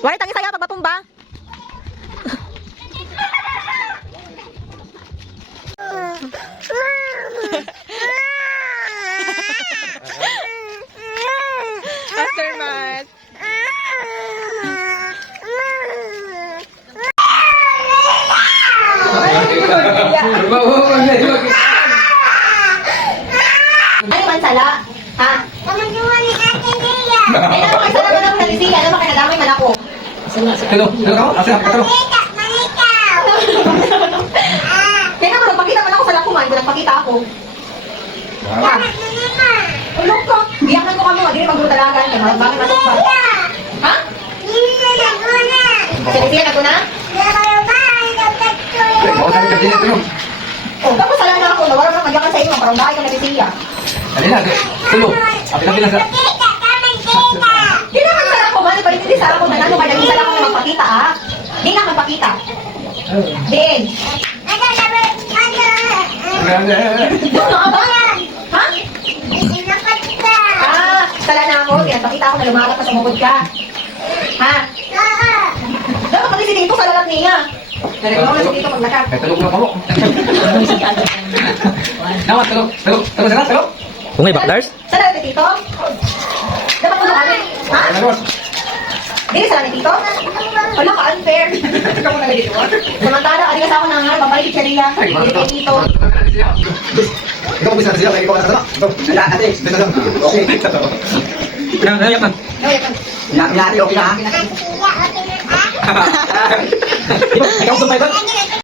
Wala tangi saya pag matumba. Aftermath. Ay, mansala. Ha? Ay, naman, mansala ka naman na siya. Alam mo, kinadamay man ako. Hello, hello, asa ka talo? Kaya naman, magpakita man ako sa lakuman. Kung nagpakita ako. Ha? Ulong ko. Biyakan ko kamo. Hindi magduro talaga. Bakit natok pa? Ha? Sinisiyan ako na? Ako sa akin din ito. Oh, tapos sala na ako. Nawala na magyakan sa inyo. Parang bahay ka nabisiya. Dali na, tulo. Api na bilang sa... Hindi naman sala ko. Mali pa rin sa ako. Nanano ka naging sala ko na magpakita ah. Hindi na magpakita. Din. Doon na ba? Ha? Ah, sala na ako. Pinagpakita ako na lumalak pa sa mukod ka. Ha? Dapat pati si Tito sa lalat niya. Nalagawa na si Tito paglakad. Eh, tulog na kamo. Naman, tulog sila, tulog. Ungay baklars? Saan na Tito? Dapat mo kami. Ha? Ano? Dili saan ni Tito? Wala ka unfair. Ikaw mo na dito. Samantala, adigas ako na nga. Babalik siya nila. Dili kay Tito. Ikaw bisa sila, ikaw na sa tama. Wala, ate. Okay. Nayak man. Nayak, okay na ha? Ikaw, sumpay ba?